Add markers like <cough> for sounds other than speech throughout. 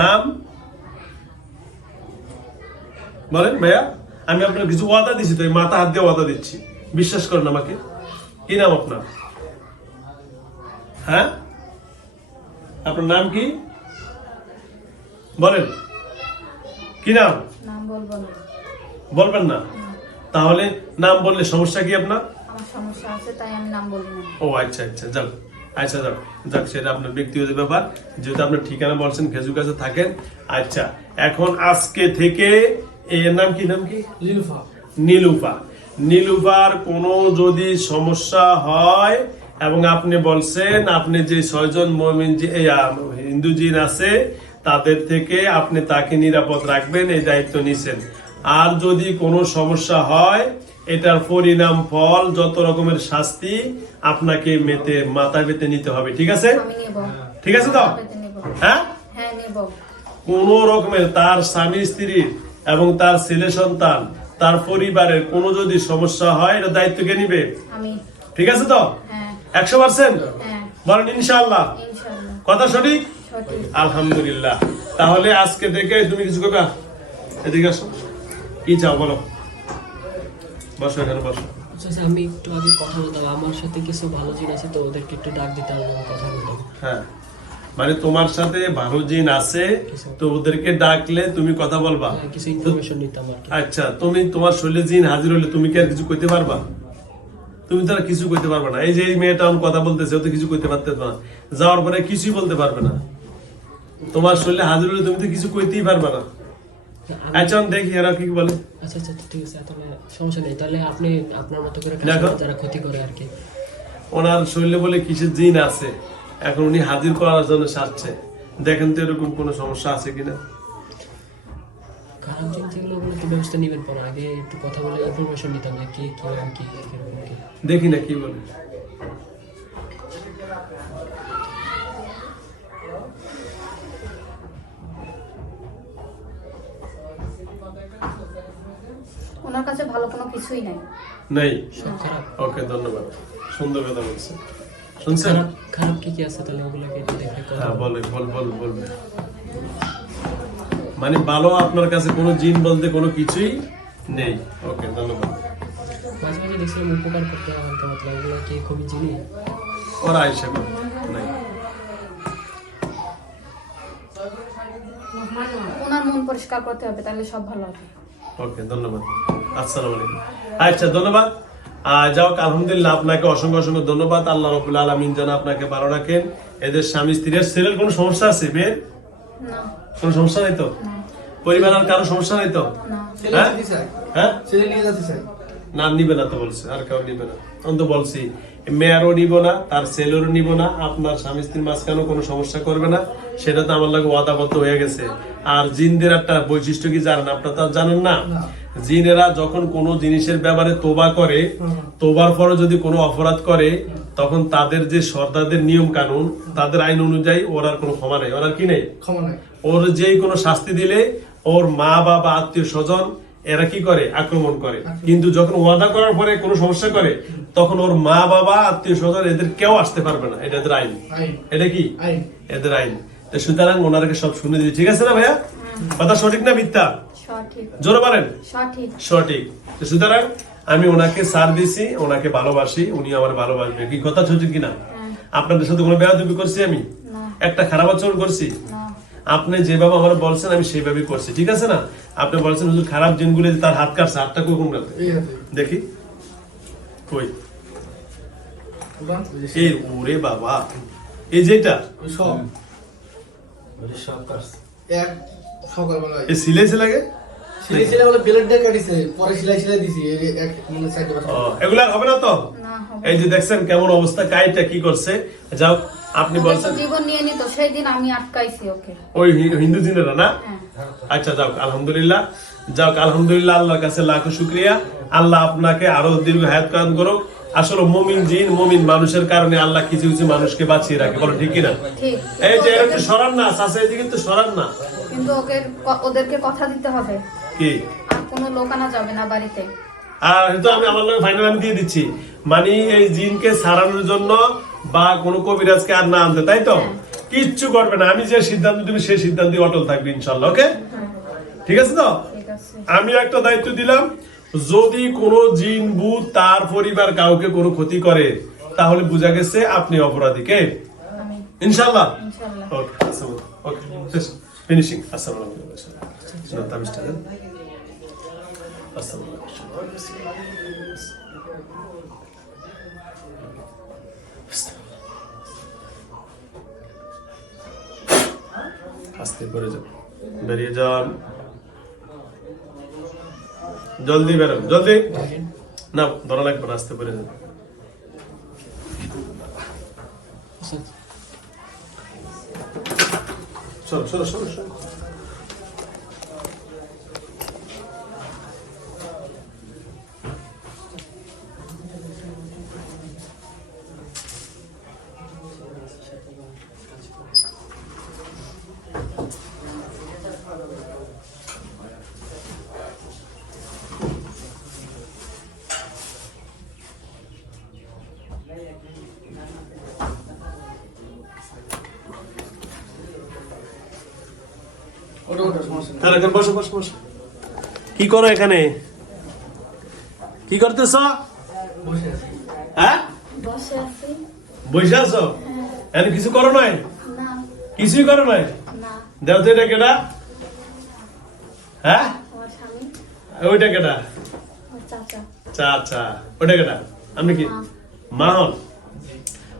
নাম? বলেন ভাইয়া আমি আপনার কিছু ওয়াদা দিচ্ছি তো মাথা হাত দিয়ে ওয়াদা দিচ্ছি। বিশ্বাস করেন আমাকে। কি নাম আপনার? হ্যাঁ? আপনার নাম কি? বলেন। কি নাম? বলবেন না। তাহলে নাম বললে সমস্যা কি আপনার? ও আচ্ছা আচ্ছা যাক। আচ্ছা যাক যাক সেটা আপনার ব্যক্তিগত ব্যাপার। যেহেতু আপনার ঠিকানা বলছেন খেজুর কাছে থাকেন। আচ্ছা এখন আজকে থেকে এর নাম কি নাম কি? লিলুফা নীলুফা। নীলুফার কোনো যদি সমস্যা হয় এবং আপনি বলছেন আপনি যে ছয়জন মমিন যে হিন্দু জিন আছে তাদের থেকে আপনি তাকে নিরাপদ রাখবেন এই দায়িত্ব নিছেন। আর যদি কোনো সমস্যা হয় এটার পরিণাম ফল যত রকমের শাস্তি আপনাকে মেতে মাথা পেতে নিতে হবে ঠিক আছে? ঠিক আছে তো? হ্যাঁ? হ্যাঁ কোন রকমের তার স্বামী স্ত্রীর এবং তার ছেলে সন্তান তার পরিবারের কোনো যদি সমস্যা হয় এটা দায়িত্ব কে নিবে? ঠিক আছে তো? হ্যাঁ। একশো পার্সেন্ট? হ্যাঁ। বলেন ইনশাআল্লাহ। ইনশাআল্লাহ। কথা সঠিক? সঠিক। আলহামদুলিল্লাহ। তাহলে আজকে থেকে তুমি কিছু করবে? এদিকে আসো। কি চাও বলো? বসো এখানে বসো। আচ্ছা আচ্ছা, আমি একটু আগে কথা বলতাম। আমার সাথে কিছু ভালো জিনিস আছে তো ওদেরকে একটু ডাক দিতে আমি কথা বলতাম হ্যাঁ। মানে তোমার সাথে ভালো জিন আছে তো ওদেরকে ডাকলে তুমি কথা বলবা? হ্যাঁ, কিছু ইনফরমেশন নিতাম আর আচ্ছা তুমি তোমার শরীরে জিন হাজির হলে তুমি কি আর কিছু করতে পারবা? তুমি তো আর কিছু করতে পারবে না। এই যে এই মেয়েটা কথা বলতেছে ও তো কিছু করতে পারতে না। যাওয়ার পরে কিছুই বলতে পারবে না। তোমার শরীরে হাজির হলে তুমি তো কিছু কইতেই পারবে না। আচ্ছা দেখি এরা কি বলে। আচ্ছা আচ্ছা ঠিক আছে তাহলে সমস্যা নেই। তাহলে আপনি আপনার মতো করে যারা ক্ষতি করে আর কি। ওনার শরীরে বলে কিসের জিন আছে? এখন উনি হাজির করার জন্য সাজছে দেখেন তো এরকম কোনো সমস্যা আছে কিনা? খারাপ যেগুলো ওগুলো তো ব্যবস্থা নেবেন পর। আগে একটু কথা বলে ইনফরমেশন নিতাম যে কি কি আর কি কি। দেখি না কি বলে। ওনার কাছে ভালো কোনো কিছুই নাই। নেই? ওকে ধন্যবাদ। সুন্দর কথা বলছে শুনছেন? খারাপ কি কি আছে তাহলে ওগুলোকে একটু দেখে কথা হ্যাঁ বলে বল বল। বলবে মানে ভালো আপনার কাছে কোনো জিন বলতে কোনো কিছুই নেই। ওকে ধন্যবাদ। মাঝে মাঝে দেখছিলাম উপকার করতে হালকা পাতলা ওগুলো কি খুবই জিনিস ওরা আইসা করে নাই। ওনার মন পরিষ্কার করতে হবে তাহলে সব ভালো হবে। ওকে ধন্যবাদ। আসসালামু আলাইকুম। আচ্ছা ধন্যবাদ। আর যাও আলহামদুলিল্লাহ আপনাকে অসংখ্য অসংখ্য ধন্যবাদ। আল্লাহ রবুল্লা আলমিন যেন আপনাকে ভালো রাখেন। এদের স্বামী স্ত্রীর ছেলের কোনো সমস্যা আছে মেয়ের? না। কোনো সমস্যা নাই তো? পরিবারের কারও সমস্যা নাই তো? হ্যাঁ? হ্যাঁ? না নিবে না তো বলছে আর কেউ নিবে না। আমি তো বলছি মেয়েরও নিব না তার ছেলেরও নিব না আপনার স্বামী স্ত্রীর মাঝখানেও কোনো সমস্যা করবে না। সেটা তো আমার লাগে ওয়াদাবদ্ধ হয়ে গেছে। আর জিনদের একটা বৈশিষ্ট্য কি জানেন আপনারা তো আর জানেন না। জিনেরা যখন কোনো জিনিসের ব্যাপারে তোবা করে তোবার পরে যদি কোনো অপরাধ করে তখন তাদের যে সর্দারদের নিয়ম কানুন তাদের আইন অনুযায়ী ওর আর কোনো ক্ষমা নেই। ওর আর কি নেই? ওর যেই কোনো শাস্তি দিলে ওর মা বাবা আত্মীয় স্বজন এরা কি করে? আক্রমণ করে। কিন্তু যখন ওয়াদা করার পরে কোনো সমস্যা করে তখন ওর মা বাবা আত্মীয় স্বজন এদের কেউ আসতে পারবে না। এটা এদের আইন। এটা কি? এদের আইন। সুতরাং ওনারকে সব শুনে দিই ঠিক আছে না ভাইয়া? কথা সঠিক না মিথ্যা? জোরে পারেন সঠিক। সঠিক। সুতরাং আমি ওনাকে সার দিছি ওনাকে ভালোবাসি উনি আমার ভালোবাসবে। কি কথা সঠিক কিনা? আপনাদের সাথে কোনো বেয়াদবি করছি আমি? একটা খারাপ আচরণ করছি? আপনি যেভাবে আমার বলছেন আমি সেইভাবেই করছি। ঠিক আছে না? আপনি বলছেন হুজুর খারাপ জিনগুলো তার হাত কাটছে হাতটা কখন রাতে? দেখি। কই? এই ওরে বাবা। এই যেটা? সব। এক সকালবেলায় এই সিলাইছে লাগে সিলাই সিলাই বলে বেলেট দিয়ে কাটিছে পরে সিলাই সিলাই দিছি এক মানে সাইডে ও, হবে না তো? এই যে দেখছেন কেমন অবস্থা কাইটা কি করছে? যাও আপনি বলছেন জীবন নিয়ে নিত সেই দিন আমি আটকাইছি ওকে। ওই হি- হিন্দু জিনেরা না? হ্যাঁ। আচ্ছা যাও আলহামদুলিল্লাহ। যাও আলহামদুলিল্লাহ আল্লাহর কাছে লাখো শুক্রিয়া। আল্লাহ আপনাকে আরও দীর্ঘ হায়াত করুক। আসলে মমিন জিন মমিন মানুষের কারণে আল্লাহ কিছু কিছু মানুষকে বাঁচিয়ে রাখে বলো ঠিক কিনা? এই যে এরা একটু সরান না চাষা এদিকে তো সরান না। কিন্তু ওকে ওদেরকে কথা দিতে হবে। কি? আর কোনো লোক আনা যাবে না বাড়িতে। আর তো আমি আমার লোক ফাইনাল আমি দিয়ে দিচ্ছি। মানে এই জিনকে সারানোর জন্য বা কোনো কবিরাজকে আর না আনতে তাই তো? কিচ্ছু করবে না। আমি যে সিদ্ধান্ত দিবি সেই সিদ্ধান্তে অটল থাকবে ইনশাল্লাহ ওকে? ঠিক আছে তো? আমি একটা দায়িত্ব দিলাম যদি কোনো জিন ভূত তার পরিবার কাউকে কোনো ক্ষতি করে তাহলে বোঝা গেছে আপনি অপরাধী কে ওকে ওকে ফিনিশিং আলাইকুম। আসসালামু আস্তে করে যান। বেরিয়ে যান। জলদি বেরো জলদি। না ধরা লাগবে না আসতে পারে চলো চলো চলো সরো এখন বসো বসো বসো। কি করো এখানে? কি করতেছ? বসে হ্যাঁ? বসে আছো। এখন কিছু করো নাই? না। কিছুই করো নাই? না। দেও তো এটা কেটা হ্যাঁ? ওইটা কেটা চা চা ওইটা কেটা আপনি কি? মা। হন?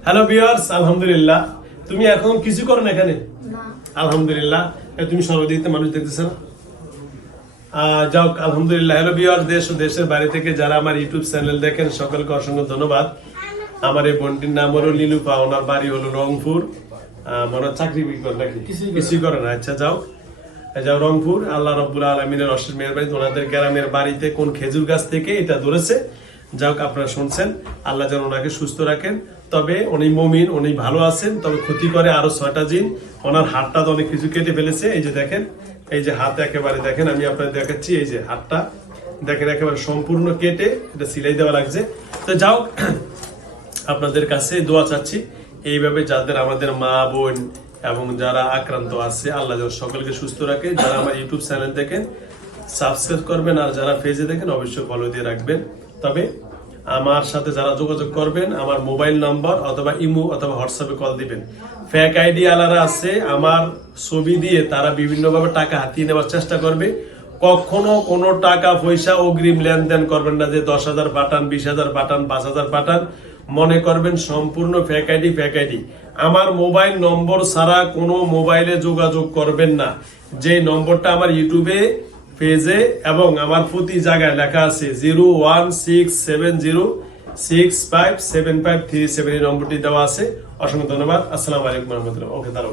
হ্যালো বিয়ার্স আলহামদুলিল্লাহ। তুমি এখন কিছু করো না এখানে? আলহামদুলিল্লাহ। তুমি সর্বদিকতে মানুষ দেখতেছো না? যাও আলহামদুলিল্লাহ। হ্যালো বিয়ার দেশ ও দেশের বাইরে থেকে যারা আমার ইউটিউব চ্যানেল দেখেন সকলকে অসংখ্য ধন্যবাদ। আমার এই বোনটির নাম হলো লিলুপা ওনার বাড়ি হলো রংপুর। মনে চাকরি করে নাকি? কিছুই করে না। আচ্ছা যাও। যাও রংপুর। আল্লাহ রব্বুল আলমিনের অশেষ মেহরবানি। ওনাদের গ্রামের বাড়িতে কোন খেজুর গাছ থেকে এটা ধরেছে? যাক আপনারা শুনছেন। আল্লাহ যেন ওনাকে সুস্থ রাখেন। তবে উনি মমিন, উনি ভালো আছেন, তবে ক্ষতি করে আরও ছয়টা জিন। ওনার হাতটা তো অনেক কিছু কেটে ফেলেছে। এই যে দেখেন, এই যে হাত একেবারে দেখেন, আমি আপনাদের দেখাচ্ছি এই যে হাতটা। দেখেন, একেবারে সম্পূর্ণ কেটে এটা সিলাই দেওয়া লাগছে। তো যাও <clears throat> আপনাদের কাছে দোয়া চাচ্ছি। এইভাবে যাদের আমাদের মা, বোন এবং যারা আক্রান্ত আছে, আল্লাহ যেন সকলকে সুস্থ রাখে। যারা আমার ইউটিউব চ্যানেল দেখেন, সাবস্ক্রাইব করবেন আর যারা ফেজে দেখেন, অবশ্যই ফলো দিয়ে রাখবেন। তবে আমার সাথে যারা যোগাযোগ করবেন, আমার মোবাইল নাম্বার অথবা ইমো অথবা হোয়াটসঅ্যাপে কল দিবেন। ফেক আইডি আলারা আছে, আমার ছবি দিয়ে তারা বিভিন্নভাবে টাকা হাতিয়ে নেওয়ার চেষ্টা করবে। কখনো কোনো টাকা, পয়সা অগ্রিম লেনদেন করবেন না যে দশ হাজার পাঠান, বিশ হাজার পাঠান, পাঁচ হাজার পাঠান। মনে করবেন সম্পূর্ণ ফেক আইডি ফেক আইডি আমার মোবাইল নম্বর ছাড়া কোনো মোবাইলে যোগাযোগ করবেন না। যে নম্বরটা আমার ইউটিউবে পেজে এবং আমার প্রতি জায়গায় লেখা আছে zero one six seven zero six five seven five three seven এই নম্বরটি দেওয়া আছে। অসংখ্য ধন্যবাদ। আসসালামু আলাইকুম রহমতুল্লাহ। ওকে, তারা